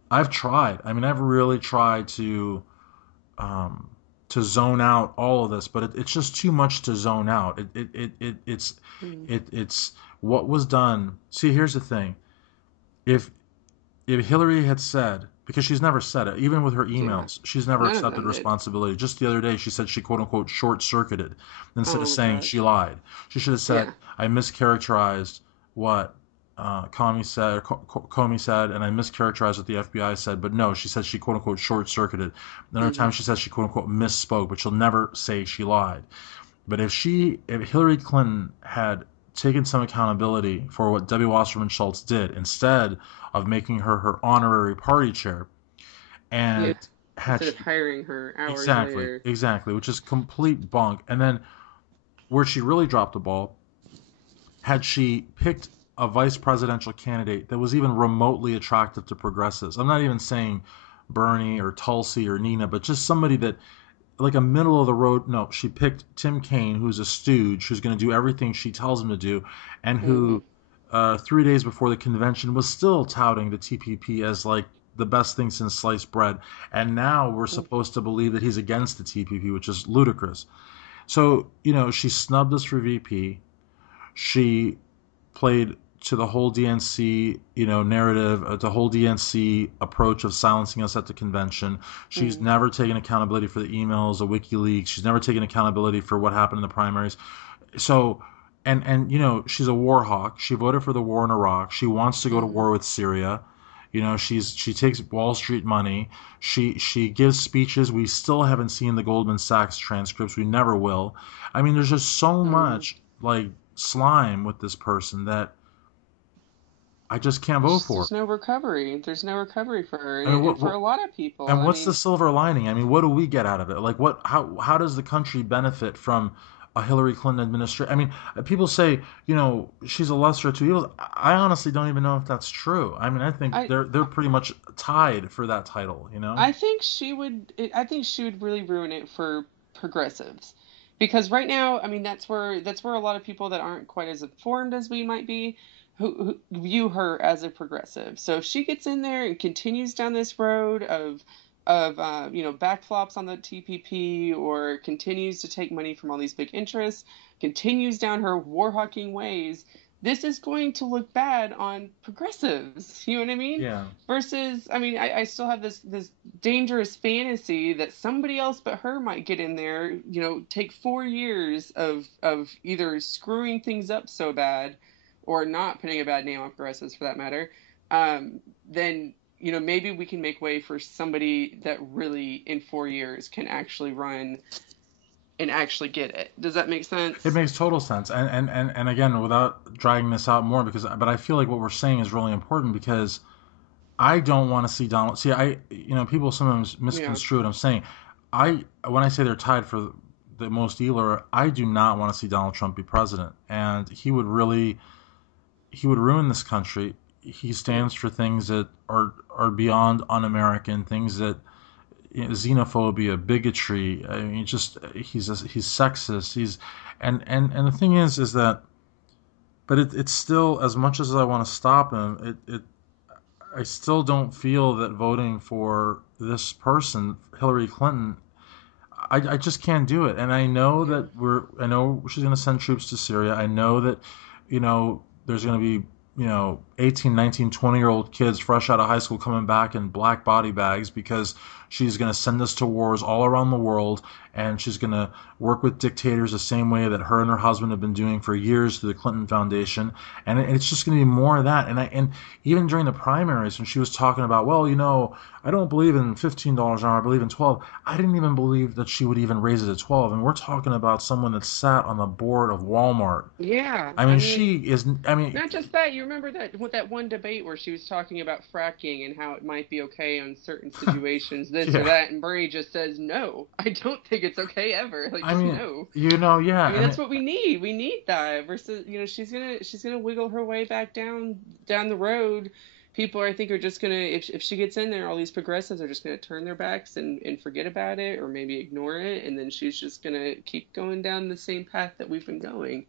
I've tried. I've really tried um, to zone out all of this, but it's just too much to zone out. Mm. It's what was done. See, here's the thing: if Hillary had said, because she's never said it, even with her Yeah. emails, she's never None of accepted them did. responsibility. Just the other day, she said she quote unquote short circuited instead of Oh saying she gosh. lied. She should have said, Yeah. I mischaracterized what Comey said, and I mischaracterized what the FBI said. But no, she said she quote unquote short circuited. Another time, Hmm. she says she quote unquote misspoke, but she'll never say she lied. But if Hillary Clinton had taken some accountability for what Debbie Wasserman Schultz did instead of making her her honorary party chair. Yeah. And had Instead of she hiring her hours exactly, later. exactly, which is complete bunk. And then where she really dropped the ball, had she picked a vice presidential candidate that was even remotely attractive to progressives. I'm not even saying Bernie or Tulsi or Nina, but just somebody that like a middle of the road. No, she picked Tim Kaine, who's a stooge, who's going to do everything she tells him to do, and Hmm. who 3 days before the convention was still touting the TPP as like the best thing since sliced bread. And now we're supposed to believe that he's against the TPP, which is ludicrous. So, she snubbed us for VP. She played to the whole DNC, narrative, the whole DNC approach of silencing us at the convention. She's Hmm. never taken accountability for the emails, the WikiLeaks. She's never taken accountability for what happened in the primaries. So, and she's a war hawk. She voted for the war in Iraq. She wants to go to Hmm. war with Syria. She takes Wall Street money. She gives speeches. We still haven't seen the Goldman Sachs transcripts. We never will. I mean, there's just so Hmm. much like slime with this person that I just can't vote for. There's no recovery. There's no recovery for her, I mean, and for a lot of people. and I what's the mean, silver lining? I mean, what do we get out of it? Like, how does the country benefit from a Hillary Clinton administration? I mean, people say, she's a lesser of two evils. I honestly don't even know if that's true. I mean, I think I they're pretty much tied for that title, you know? I think she would. I think she would really ruin it for progressives, because right now, I mean, that's where a lot of people that aren't quite as informed as we might be, who view her as a progressive. So if she gets in there and continues down this road of backflops on the TPP, or continues to take money from all these big interests, continues down her war hawking ways, this is going to look bad on progressives. You know what I mean? Yeah. Versus, I mean, I still have this dangerous fantasy that somebody else but her might get in there, take 4 years of either screwing things up so bad, or not putting a bad name on progressives for that matter. Then maybe we can make way for somebody that really in 4 years can actually run and actually get it. Does that make It sense? makes total sense. And again, without dragging this out more, but I feel like what we're saying is really important because I don't want to see Donald. See, people sometimes Yeah. misconstrue what I'm saying. When I say they're tied for the most evil, I do not want to see Donald Trump be president, and he would ruin this country. He Yeah. stands for things that are beyond un-American, things that xenophobia, bigotry. I mean, just he's sexist. And the thing is that, but it's still, as much as I want to stop him, I still don't feel that voting for this person, Hillary Clinton, I just can't do it. And Yeah. I know she's going to send troops to Syria. I know that, there's going to be, 18, 19, 20-year-old kids fresh out of high school coming back in black body bags because she's going to send us to wars all around the world. And she's going to work with dictators the same way that her and her husband have been doing for years through the Clinton Foundation. And it's just going to be more of that. And even during the primaries, when she was talking about, well, I don't believe in $15 an hour, I believe in 12. I didn't even believe that she would even raise it to 12. And we're talking about someone that sat on the board of Walmart. Yeah. I I mean, mean, she is. I mean, not just that, you remember that with that one debate where she was talking about fracking and how it might be okay on certain situations, this or yeah. that, and Bernie just says no. I don't think it's okay ever. Like, I just mean, no. yeah. I mean, I mean, that's what we need. We need that versus, she's gonna wiggle her way back down the road. People, I think, are just gonna, if she gets in there, all these progressives are just gonna turn their backs and forget about it, or maybe ignore it, and then she's just gonna keep going down the same path that we've been going.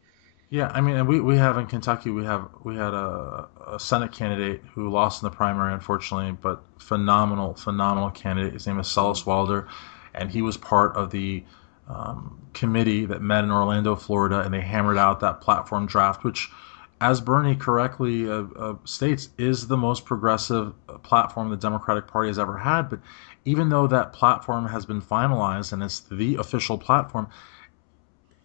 yeah. I mean, and we have in Kentucky, we had a Senate candidate who lost in the primary, unfortunately, but phenomenal candidate. His name is Mm. Sullis Wilder, and he was part of the committee that met in Orlando, Florida, and they hammered out that platform draft, which, as Bernie correctly states, is the most progressive platform the Democratic Party has ever had. But even though that platform has been finalized and it's the official platform,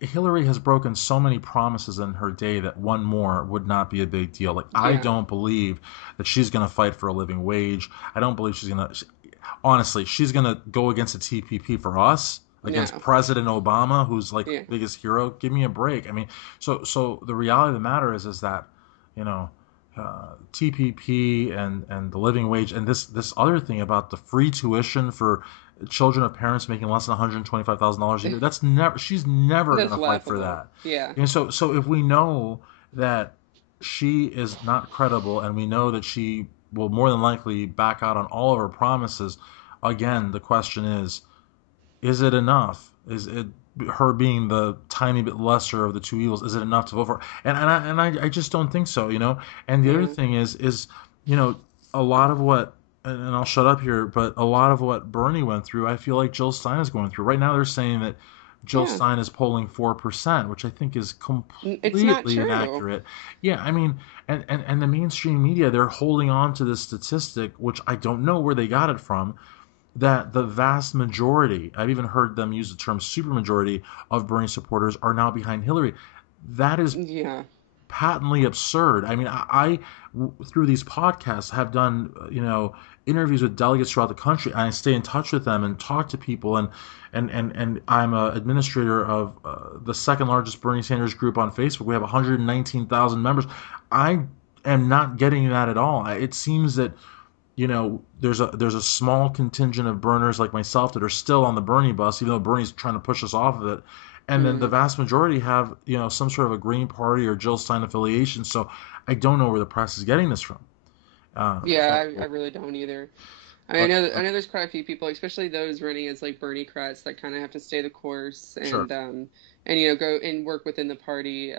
Hillary has broken so many promises in her day that one more would not be a big deal. Like, I Yeah. don't believe that she's going to fight for a living wage. I don't believe she's going to, honestly, she's going to go against the TPP for us. against No. President Obama, who's like Yeah. biggest hero. Give me a break. I mean, so the reality of the matter is that, you know, TPP and the living wage and this other thing about the free tuition for children of parents making less than $125,000 a year. That's never. She's never going That's to fight for laughable. that. Yeah. And so if we know that she is not credible, and we know that she will more than likely back out on all of her promises, again, the question is it enough? Is it her being the tiny bit lesser of the two evils? Is it enough to vote for her? And I just don't think so. And the other Yeah. thing is you know a lot of what, and I'll shut up here, but a lot of what Bernie went through, I feel like Jill Stein is going through right now. They're saying that Jill Yeah. Stein is polling 4%, which I think is It's not completely true. inaccurate. Yeah, I mean, and the mainstream media, they're holding on to this statistic, which I don't know where they got it from, that the vast majority, I've even heard them use the term supermajority of Bernie supporters are now behind Hillary. That is Yeah. patently absurd. I mean, through these podcasts have done interviews with delegates throughout the country, and I stay in touch with them and talk to people, and I'm an administrator of the second largest Bernie Sanders group on Facebook. We have 119,000 members. I am not getting that at all. It seems that there's a small contingent of burners like myself that are still on the Bernie bus, even though Bernie's trying to push us off of it. And then the Mm. vast majority have, some sort of a Green Party or Jill Stein affiliation. So I don't know where the press is getting this from. Yeah, I So, really don't either. I mean, but I know there's quite a few people, especially those running as like Bernie crats, that kind of have to stay the course sure. and go and work within the party.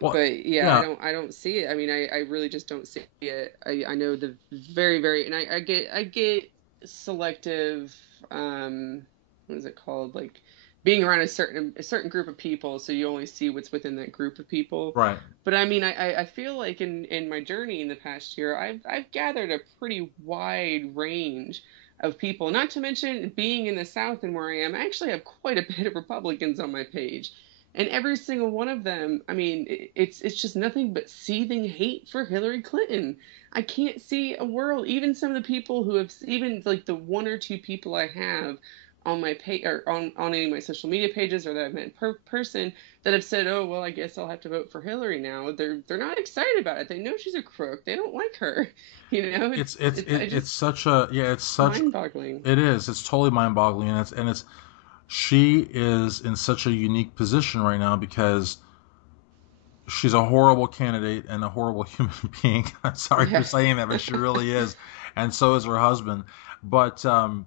Well, But yeah, yeah, I don't see it. I mean, I really just don't see it. I know the very very, and I get selective. What is it called? Like being around a certain group of people, so you only see what's within that group of people. right. But I mean, I feel like in my journey in the past year, I've gathered a pretty wide range of people. Not to mention being in the South and where I am, I actually have quite a bit of Republicans on my page. And every single one of them, I mean, it's just nothing but seething hate for Hillary Clinton. I can't see a world. Even some of the people who have, even like the one or two people I have on my page or on any of my social media pages or that I've met in person that have said, "Oh, well, I guess I'll have to vote for Hillary now." They're not excited about it. They know she's a crook. They don't like her. It's it's It's I it, it's just such a yeah. It's such mind-boggling. it is. It's totally mind-boggling, and it's she is in such a unique position right now because she's a horrible candidate and a horrible human being. I'm sorry for Yeah. saying that, but she really is, and so is her husband. But and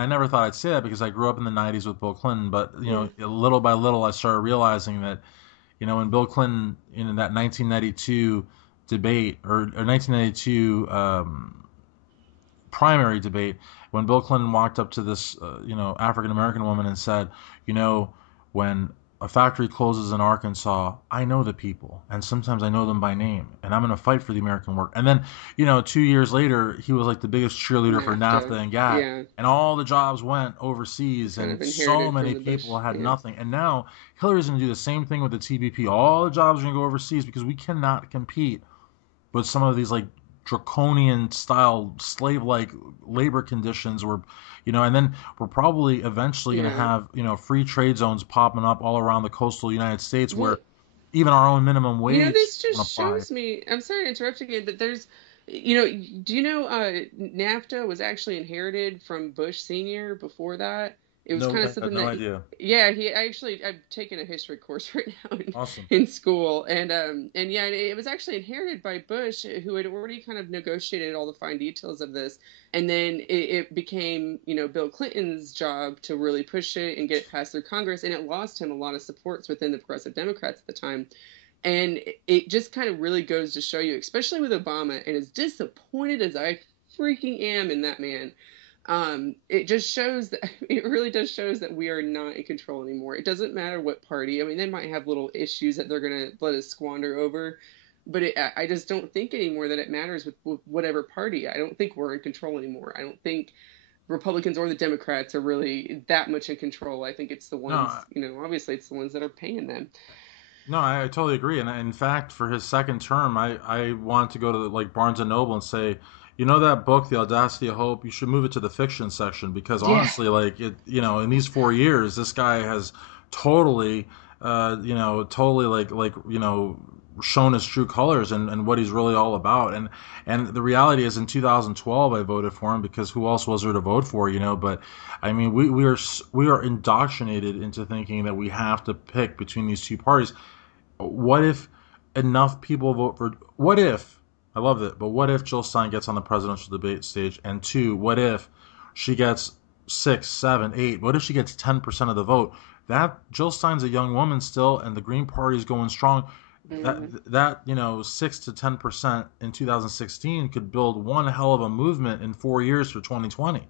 I never thought I'd say that because I grew up in the '90s with Bill Clinton. But Mm. little by little, I started realizing that when Bill Clinton in that 1992 debate or 1992 primary debate, when Bill Clinton walked up to this African American woman and said, when a factory closes in Arkansas, I know the people, and sometimes I know them by name, and I'm going to fight for the American work. And then 2 years later, he was like the biggest cheerleader for NAFTA NAFTA. and GATT, Yeah. and all the jobs went overseas, Kind of and so inherited from many the Bush. people had Yeah. nothing. And now Hillary's going to do the same thing with the TPP. All the jobs are going to go overseas because we cannot compete with some of these like draconian style slave like labor conditions where and then we're probably eventually going to Yeah. have free trade zones popping up all around the coastal United States Well, where even our own minimum wage this won't just apply. shows me. I'm sorry to interrupt again, but do you know NAFTA was actually inherited from Bush Senior before that? It was No, kind of I had something no that, idea. yeah, I've taken a history course right now Awesome. in school, and yeah, it was actually inherited by Bush, who had already kind of negotiated all the fine details of this, and then it became Bill Clinton's job to really push it and get it passed through Congress, and it lost him a lot of supports within the Progressive Democrats at the time. And it just kind of really goes to show you, especially with Obama, and as disappointed as I freaking am in that man, it just shows that it really does shows that we are not in control anymore. It doesn't matter what party. I mean, they might have little issues that they're gonna let us squander over, but I just don't think anymore that it matters with whatever party. I don't think we're in control anymore. I don't think Republicans or the Democrats are really that much in control. I think it's the No, ones, obviously it's the ones that are paying them. no, I totally agree. And in fact, for his second term, I wanted to go to like Barnes and Noble and say, You know that book, The Audacity of Hope? You should move it to the fiction section because Yeah. honestly, like it, in these 4 years, this guy has totally, totally shown his true colors and what he's really all about. And the reality is, in 2012, I voted for him because who else was there to vote for? But I mean, we are indoctrinated into thinking that we have to pick between these two parties. What if enough people vote for? What if? I love it, but what if Jill Stein gets on the presidential debate stage? And two, what if she gets 6, 7, 8? What if she gets 10% of the vote? That Jill Stein's a young woman still, and the Green Party is going strong. Hmm. That 6 to 10% in 2016 could build one hell of a movement in 4 years for 2020.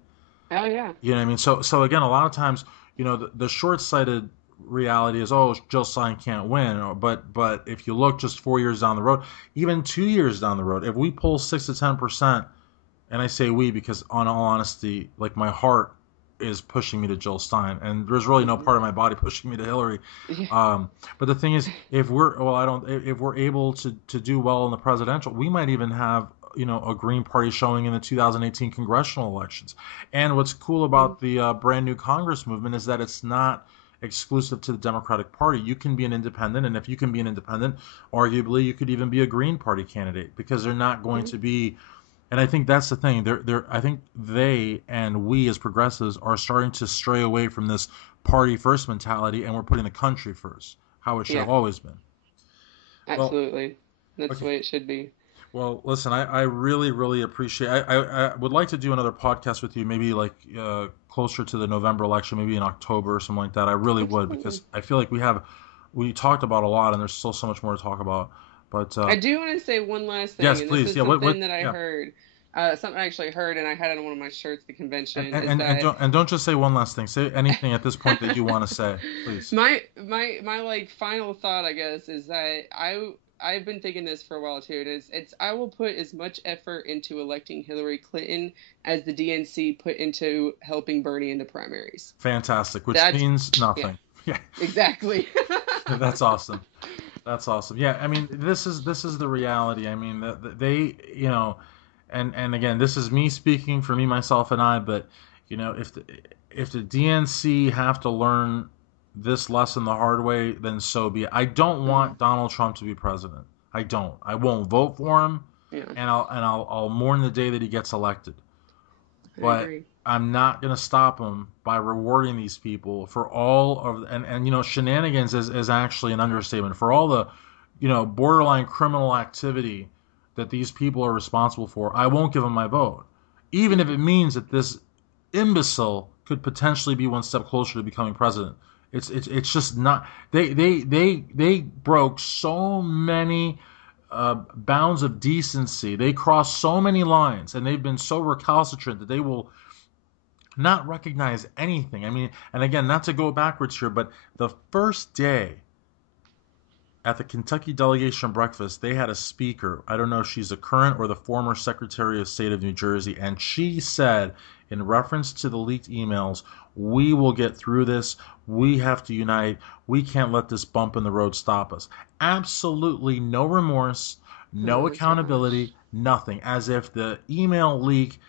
Oh yeah. You know what I mean? So again, a lot of times, the short-sighted reality is, oh, Jill Stein can't win. But if you look just 4 years down the road, even 2 years down the road, if we pull 6 to 10%, and I say we because, on all honesty, like my heart is pushing me to Jill Stein, and there's really no Hmm. part of my body pushing me to Hillary. Yeah. But the thing is, if we're well, I don't. If we're able to do well in the presidential, we might even have a Green Party showing in the 2018 congressional elections. And what's cool Mhm. about the brand new Congress movement is that it's not exclusive to the Democratic Party. You can be an independent, and if you can be an independent, arguably you could even be a Green Party candidate because they're not going Mhm. to be. And I think that's the thing. I think they and we as progressives are starting to stray away from this party first mentality, and we're putting the country first, how it should Yeah. have always been. Well, Absolutely. That's the okay. way it should be. Well, listen, I really, really appreciate. I would like to do another podcast with you, maybe like closer to the November election, maybe in October or something like that. I really would because Absolutely. I feel like we talked about a lot, and there's still so much more to talk about. But I do want to say one last thing, yes, and this please, is yeah. What? something that I Yeah. heard, something I actually heard, and I had it on one of my shirts at the convention, is that And don't just say one last thing. Say anything at this point that you want to say, please. my like final thought, I guess, is that I've been thinking this for a while too, and it's I will put as much effort into electing Hillary Clinton as the DNC put into helping Bernie in the primaries. Fantastic, which That's means yeah, nothing. Yeah, exactly. that's awesome. That's awesome. Yeah, I mean, this is the reality. I mean, they, and again, this is me speaking for me, myself, and I. But if the DNC have to learn this lesson the hard way, then so be it. I don't Hmm. want Donald Trump to be president. I don't. I won't vote for him, Yeah, and I'll mourn the day that he gets elected. I But agree. I'm not going to stop them by rewarding these people for all of and shenanigans is actually an understatement for all the borderline criminal activity that these people are responsible for. I won't give them my vote, even if Hmm. it means that this imbecile could potentially be one step closer to becoming president. It's just not. They broke so many bounds of decency. They crossed so many lines, and they've been so recalcitrant that they will not recognize anything. I mean, and again, not to go backwards here, but the first day at the Kentucky delegation breakfast, they had a speaker. I don't know if she's the current or the former Secretary of State of New Jersey, and she said, in reference to the leaked emails, we will get through this. We have to unite. We can't let this bump in the road stop us. Absolutely no remorse, Oh no my gosh. accountability, nothing. As if the email leak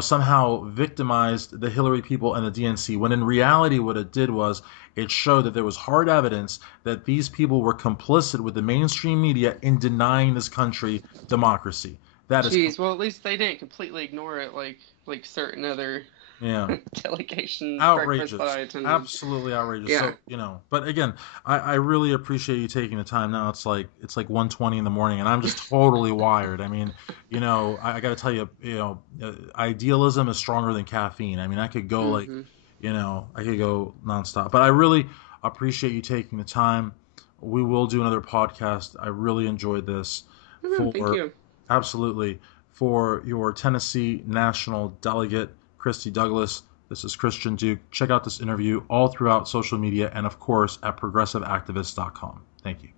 somehow victimized the Hillary people and the DNC, when in reality, what it did was it showed that there was hard evidence that these people were complicit with the mainstream media in denying this country democracy. That is, Jeez, well, at least they didn't completely ignore it like certain other yeah, delegation breakfasts that outrageous, I attended. absolutely outrageous. Yeah. So but again, I really appreciate you taking the time. Now it's like 1:20 in the morning, and I'm just totally wired. I mean, I got to tell you, idealism is stronger than caffeine. I mean, I could go like, Hmm. I could go nonstop. But I really appreciate you taking the time. We will do another podcast. I really enjoyed this. Oh, thank For you. absolutely for your Tennessee National Delegate, Kristy Douglas. This is Christian Duke. Check out this interview all throughout social media and, of course, at progressiveactivist.com. Thank you.